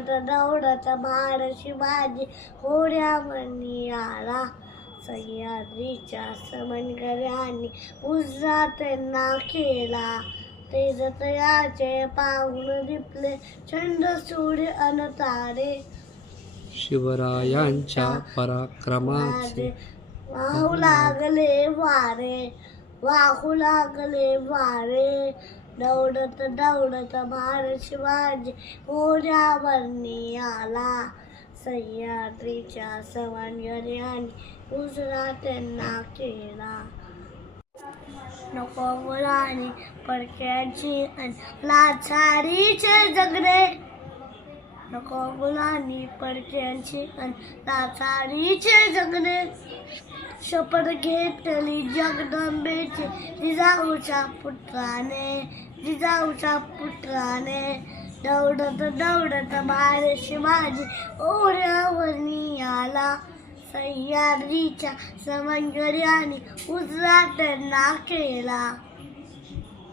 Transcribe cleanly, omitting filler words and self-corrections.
दौडत दौडत महार शिवाजी घोड्यावरनी आला. सह्याद्रीच्या समंगऱ्यांनी उजरा त्यांना केला. तेजतयाचे पाहून दिपले चंद्र सूर्य अन तारे. शिवरायांच्या पराक्रमाचे वाहू लागले वारे, वाहू लागले वारे. दौडत दौडत महार शिवाजी घोड्यावरनी आला. सह्याद्रीच्या समंगऱ्यांनी उजरा त्यांना केला. नको मुलांनी परक्यांची अन लाचारीचे जगणे. नको मुलांनी परक्यांची अन लाचारीचे जगणे. शपथ घेतली जगदंबेची जिजाऊच्या पुत्राने, जिजाऊच्या पुत्राने. दौडत दौडत महार शिवाजी घोड्यावरनी आला. सह्याद्रीच्या समंगऱ्यांनी उजरा त्यांना केला.